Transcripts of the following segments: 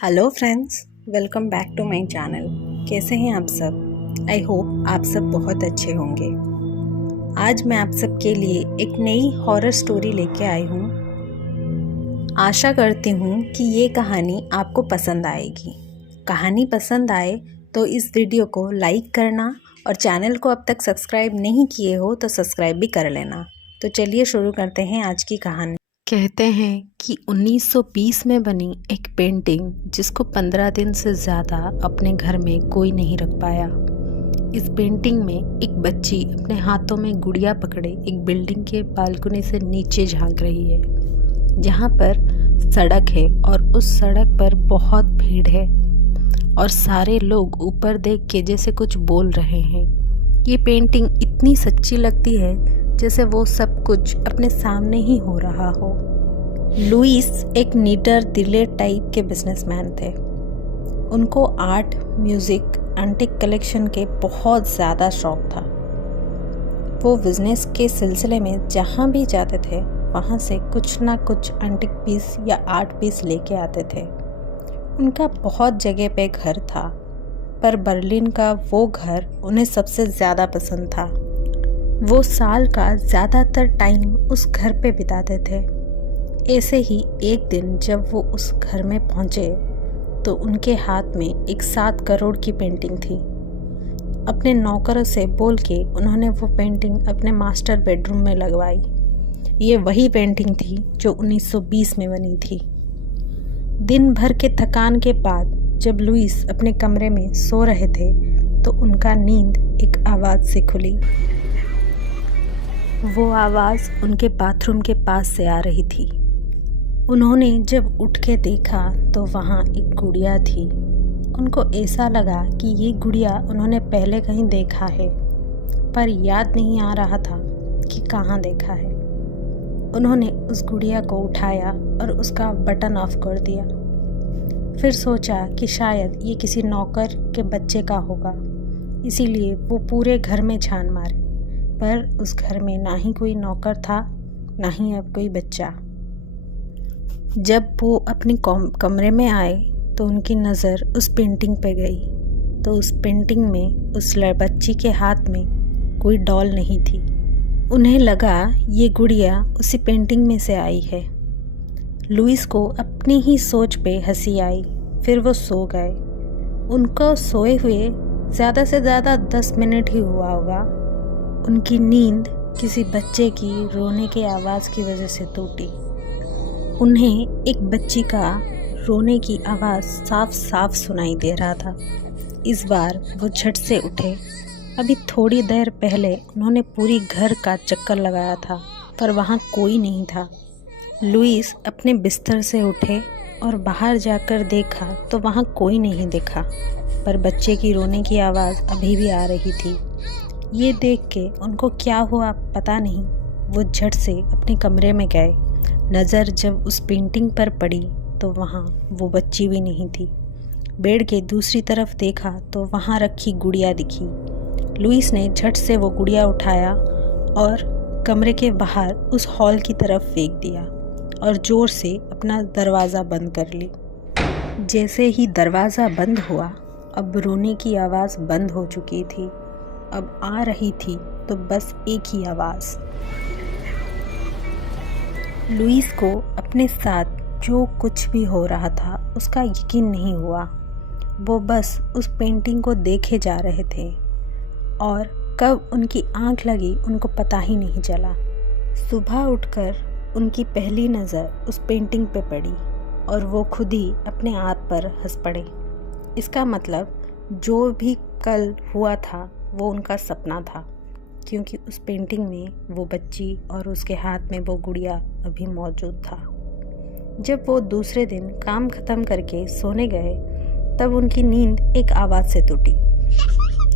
Hello friends, welcome back to my channel. कैसे हैं आप सब? आई होप आप सब बहुत अच्छे होंगे। आज मैं आप सब के लिए एक नई हॉरर स्टोरी लेके आई हूँ। आशा करती हूँ कि ये कहानी आपको पसंद आएगी। कहानी पसंद आए तो इस वीडियो को लाइक करना और चैनल को अब तक सब्सक्राइब नहीं किए हो तो सब्सक्राइब भी कर लेना। तो चलिए शुरू करते हैं आज की कहानी। कहते हैं कि 1920 में बनी एक पेंटिंग जिसको 15 दिन से ज़्यादा अपने घर में कोई नहीं रख पाया। इस पेंटिंग में एक बच्ची अपने हाथों में गुड़िया पकड़े एक बिल्डिंग के बालकनी से नीचे झांक रही है, जहाँ पर सड़क है और उस सड़क पर बहुत भीड़ है और सारे लोग ऊपर देख के जैसे कुछ बोल रहे हैं। ये पेंटिंग इतनी सच्ची लगती है जैसे वो सब कुछ अपने सामने ही हो रहा हो। लुइस एक नीटर दिले टाइप के बिजनेसमैन थे। उनको आर्ट, म्यूज़िक, एंटिक कलेक्शन के बहुत ज़्यादा शौक था। वो बिजनेस के सिलसिले में जहाँ भी जाते थे वहाँ से कुछ ना कुछ एंटिक पीस या आर्ट पीस लेके आते थे। उनका बहुत जगह पे घर था, पर बर्लिन का वो घर उन्हें सबसे ज़्यादा पसंद था। वो साल का ज़्यादातर टाइम उस घर पे बिताते थे। ऐसे ही एक दिन जब वो उस घर में पहुँचे तो उनके हाथ में एक 7 करोड़ की पेंटिंग थी। अपने नौकरों से बोल के उन्होंने वो पेंटिंग अपने मास्टर बेडरूम में लगवाई। ये वही पेंटिंग थी जो 1920 में बनी थी। दिन भर के थकान के बाद जब लुइस अपने कमरे में सो रहे थे तो उनका नींद एक आवाज़ से खुली। वो आवाज़ उनके बाथरूम के पास से आ रही थी। उन्होंने जब उठ के देखा तो वहाँ एक गुड़िया थी। उनको ऐसा लगा कि ये गुड़िया उन्होंने पहले कहीं देखा है, पर याद नहीं आ रहा था कि कहाँ देखा है। उन्होंने उस गुड़िया को उठाया और उसका बटन ऑफ कर दिया। फिर सोचा कि शायद ये किसी नौकर के बच्चे का होगा, इसीलिए वो पूरे घर में छान मारे, पर उस घर में ना ही कोई नौकर था ना ही अब कोई बच्चा। जब वो अपनी कमरे में आए तो उनकी नज़र उस पेंटिंग पे गई तो उस पेंटिंग में उस बच्ची के हाथ में कोई डॉल नहीं थी। उन्हें लगा ये गुड़िया उसी पेंटिंग में से आई है। लुइस को अपनी ही सोच पे हंसी आई। फिर वो सो गए। उनको सोए हुए ज़्यादा से ज़्यादा 10 मिनट ही हुआ होगा। उनकी नींद किसी बच्चे की रोने की आवाज़ की वजह से टूटी। उन्हें एक बच्ची का रोने की आवाज़ साफ साफ सुनाई दे रहा था। इस बार वो झट से उठे। अभी थोड़ी देर पहले उन्होंने पूरी घर का चक्कर लगाया था, पर वहाँ कोई नहीं था। लुइस अपने बिस्तर से उठे और बाहर जाकर देखा तो वहाँ कोई नहीं दिखा, पर बच्चे की रोने की आवाज़ अभी भी आ रही थी। ये देख के उनको क्या हुआ पता नहीं, वो झट से अपने कमरे में गए। नज़र जब उस पेंटिंग पर पड़ी तो वहाँ वो बच्ची भी नहीं थी। बेड के दूसरी तरफ देखा तो वहाँ रखी गुड़िया दिखी। लुइस ने झट से वो गुड़िया उठाया और कमरे के बाहर उस हॉल की तरफ फेंक दिया और ज़ोर से अपना दरवाज़ा बंद कर ली। जैसे ही दरवाज़ा बंद हुआ, अब रोने की आवाज़ बंद हो चुकी थी। अब आ रही थी तो बस एक ही आवाज़। लुइस को अपने साथ जो कुछ भी हो रहा था उसका यकीन नहीं हुआ। वो बस उस पेंटिंग को देखे जा रहे थे और कब उनकी आंख लगी उनको पता ही नहीं चला। सुबह उठकर उनकी पहली नज़र उस पेंटिंग पे पड़ी और वो खुद ही अपने आप पर हंस पड़े। इसका मतलब जो भी कल हुआ था वो उनका सपना था, क्योंकि उस पेंटिंग में वो बच्ची और उसके हाथ में वो गुड़िया अभी मौजूद था। जब वो दूसरे दिन काम ख़त्म करके सोने गए तब उनकी नींद एक आवाज़ से टूटी,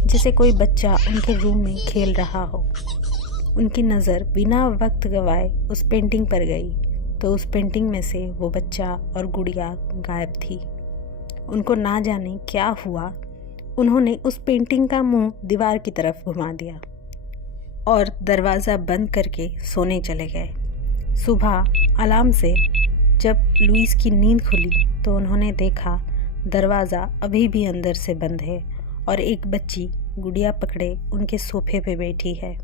जैसे कोई बच्चा उनके रूम में खेल रहा हो। उनकी नज़र बिना वक्त गवाए उस पेंटिंग पर गई तो उस पेंटिंग में से वो बच्चा और गुड़िया गायब थी। उनको ना जाने क्या हुआ, उन्होंने उस पेंटिंग का मुंह दीवार की तरफ घुमा दिया और दरवाज़ा बंद करके सोने चले गए। सुबह अलार्म से जब लुइस की नींद खुली तो उन्होंने देखा दरवाज़ा अभी भी अंदर से बंद है और एक बच्ची गुड़िया पकड़े उनके सोफे पे बैठी है।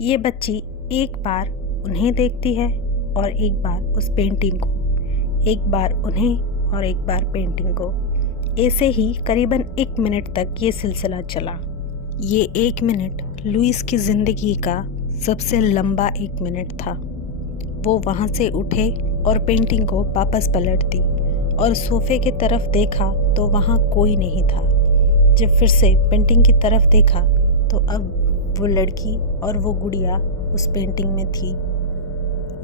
ये बच्ची एक बार उन्हें देखती है और एक बार उस पेंटिंग को, एक बार उन्हें और एक बार पेंटिंग को। ऐसे ही करीबन 1 मिनट तक ये सिलसिला चला। ये 1 मिनट लुइस की ज़िंदगी का सबसे लंबा 1 मिनट था। वो वहाँ से उठे और पेंटिंग को वापस पलट दी और सोफ़े की तरफ देखा तो वहाँ कोई नहीं था। जब फिर से पेंटिंग की तरफ देखा तो अब वो लड़की और वो गुड़िया उस पेंटिंग में थी।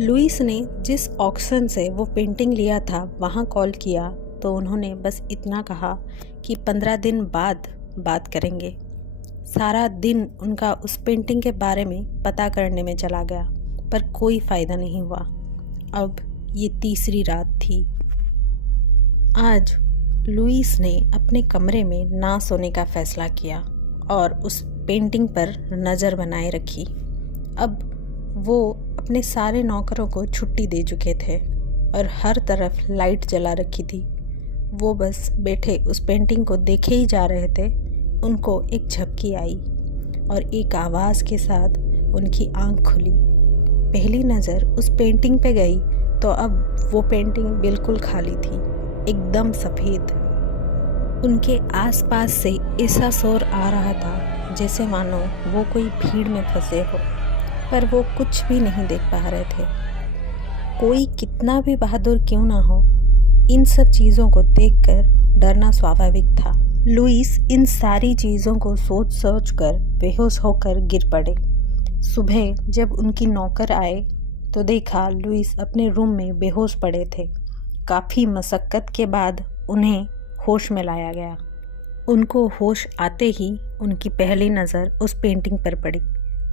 लुइस ने जिस ऑक्शन से वो पेंटिंग लिया था वहाँ कॉल किया तो उन्होंने बस इतना कहा कि 15 दिन बाद बात करेंगे। सारा दिन उनका उस पेंटिंग के बारे में पता करने में चला गया पर कोई फ़ायदा नहीं हुआ। अब ये तीसरी रात थी। आज लुइस ने अपने कमरे में ना सोने का फ़ैसला किया और उस पेंटिंग पर नज़र बनाए रखी। अब वो अपने सारे नौकरों को छुट्टी दे चुके थे और हर तरफ लाइट जला रखी थी। वो बस बैठे उस पेंटिंग को देखे ही जा रहे थे। उनको एक झपकी आई और एक आवाज़ के साथ उनकी आंख खुली। पहली नज़र उस पेंटिंग पे गई तो अब वो पेंटिंग बिल्कुल खाली थी, एकदम सफ़ेद। उनके आसपास से ऐसा शोर आ रहा था जैसे मानो वो कोई भीड़ में फंसे हो, पर वो कुछ भी नहीं देख पा रहे थे। कोई कितना भी बहादुर क्यों ना हो, इन सब चीज़ों को देखकर डरना स्वाभाविक था। लुइस इन सारी चीज़ों को सोच सोच कर बेहोश होकर गिर पड़े। सुबह जब उनकी नौकर आए तो देखा लुइस अपने रूम में बेहोश पड़े थे। काफ़ी मशक्क़त के बाद उन्हें होश में लाया गया। उनको होश आते ही उनकी पहली नज़र उस पेंटिंग पर पड़ी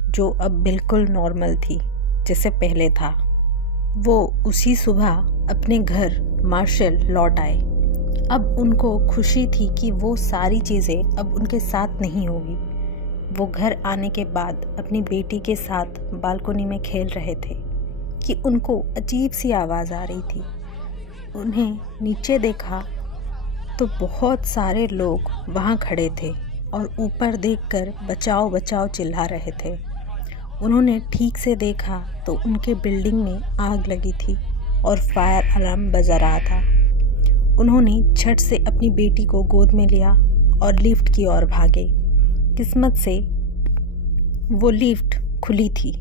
जो अब बिल्कुल नॉर्मल थी जैसे पहले था। वो उसी सुबह अपने घर मार्शल लौट आए। अब उनको खुशी थी कि वो सारी चीज़ें अब उनके साथ नहीं होगी। वो घर आने के बाद अपनी बेटी के साथ बालकनी में खेल रहे थे कि उनको अजीब सी आवाज़ आ रही थी। उन्हें नीचे देखा तो बहुत सारे लोग वहाँ खड़े थे और ऊपर देखकर बचाओ बचाओ चिल्ला रहे थे। उन्होंने ठीक से देखा तो उनके बिल्डिंग में आग लगी थी और फायर अलार्म बजा रहा था। उन्होंने झट से अपनी बेटी को गोद में लिया और लिफ्ट की ओर भागे। किस्मत से वो लिफ्ट खुली थी।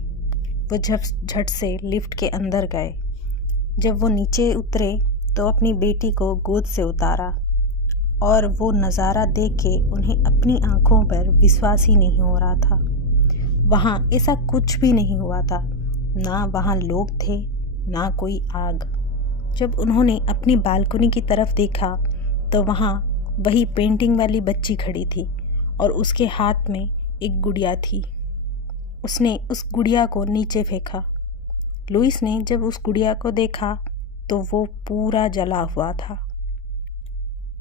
वो झट से लिफ्ट के अंदर गए। जब वो नीचे उतरे तो अपनी बेटी को गोद से उतारा और वो नज़ारा देख के उन्हें अपनी आंखों पर विश्वास ही नहीं हो रहा था। वहाँ ऐसा कुछ भी नहीं हुआ था, ना वहाँ लोग थे ना कोई आग। जब उन्होंने अपनी बालकनी की तरफ देखा तो वहाँ वही पेंटिंग वाली बच्ची खड़ी थी और उसके हाथ में एक गुड़िया थी। उसने उस गुड़िया को नीचे फेंका। लुइस ने जब उस गुड़िया को देखा तो वो पूरा जला हुआ था।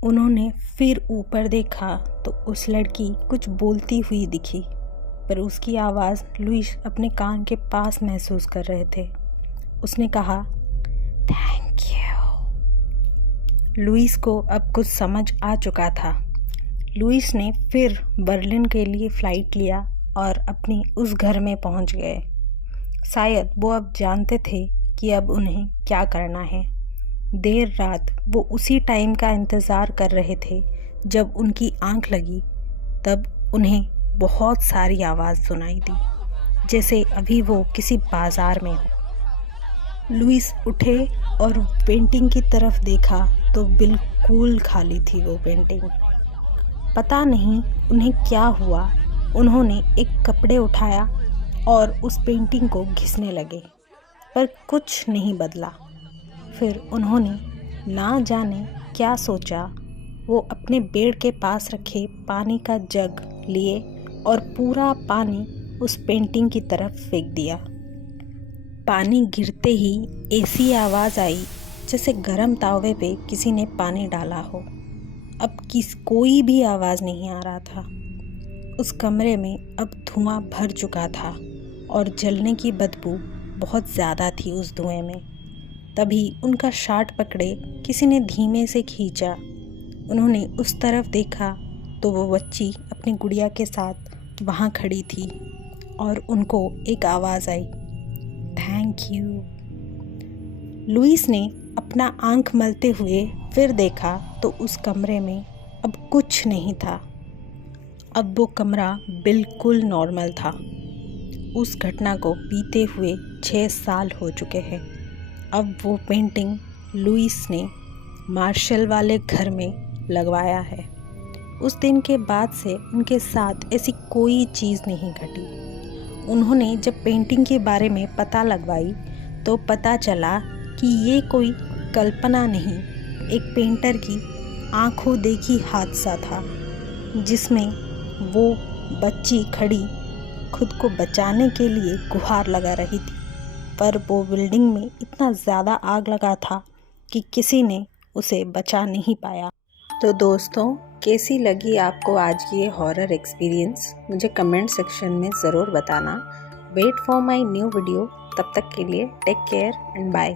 उन्होंने फिर ऊपर देखा तो उस लड़की कुछ बोलती हुई दिखी, पर उसकी आवाज़ लुइस अपने कान के पास महसूस कर रहे थे। उसने कहा, थैंक यू। लुइस को अब कुछ समझ आ चुका था। लुइस ने फिर बर्लिन के लिए फ़्लाइट लिया और अपने उस घर में पहुंच गए। शायद वो अब जानते थे कि अब उन्हें क्या करना है। देर रात वो उसी टाइम का इंतज़ार कर रहे थे जब उनकी आंख लगी। तब उन्हें बहुत सारी आवाज़ सुनाई दी, जैसे अभी वो किसी बाज़ार में हो। लुइस उठे और पेंटिंग की तरफ देखा तो बिल्कुल खाली थी वो पेंटिंग। पता नहीं उन्हें क्या हुआ। उन्होंने एक कपड़े उठाया और उस पेंटिंग को घिसने लगे, पर कुछ नहीं बदला। फिर उन्होंने ना जाने क्या सोचा, वो अपने बेड के पास रखे पानी का जग लिए और पूरा पानी उस पेंटिंग की तरफ फेंक दिया। पानी गिरते ही ऐसी आवाज़ आई जैसे गरम तावे पे किसी ने पानी डाला हो। अब कोई भी आवाज़ नहीं आ रहा था। उस कमरे में अब धुआं भर चुका था और जलने की बदबू बहुत ज़्यादा थी उस धुएं में। तभी उनका शार्ट पकड़े किसी ने धीमे से खींचा। उन्होंने उस तरफ देखा तो वो बच्ची अपनी गुड़िया के साथ वहाँ खड़ी थी और उनको एक आवाज़ आई, थैंक यू। लुइस ने अपना आंख मलते हुए फिर देखा तो उस कमरे में अब कुछ नहीं था। अब वो कमरा बिल्कुल नॉर्मल था। उस घटना को बीते हुए 6 साल हो चुके हैं। अब वो पेंटिंग लुइस ने मार्शल वाले घर में लगवाया है। उस दिन के बाद से उनके साथ ऐसी कोई चीज़ नहीं घटी। उन्होंने जब पेंटिंग के बारे में पता लगवाई तो पता चला कि ये कोई कल्पना नहीं, एक पेंटर की आंखों देखी हादसा था, जिसमें वो बच्ची खड़ी खुद को बचाने के लिए गुहार लगा रही थी, पर वो बिल्डिंग में इतना ज़्यादा आग लगा था कि किसी ने उसे बचा नहीं पाया। तो दोस्तों, कैसी लगी आपको आज की ये हॉरर एक्सपीरियंस, मुझे कमेंट सेक्शन में ज़रूर बताना। Wait for my new video. तब तक के लिए टेक केयर एंड बाय।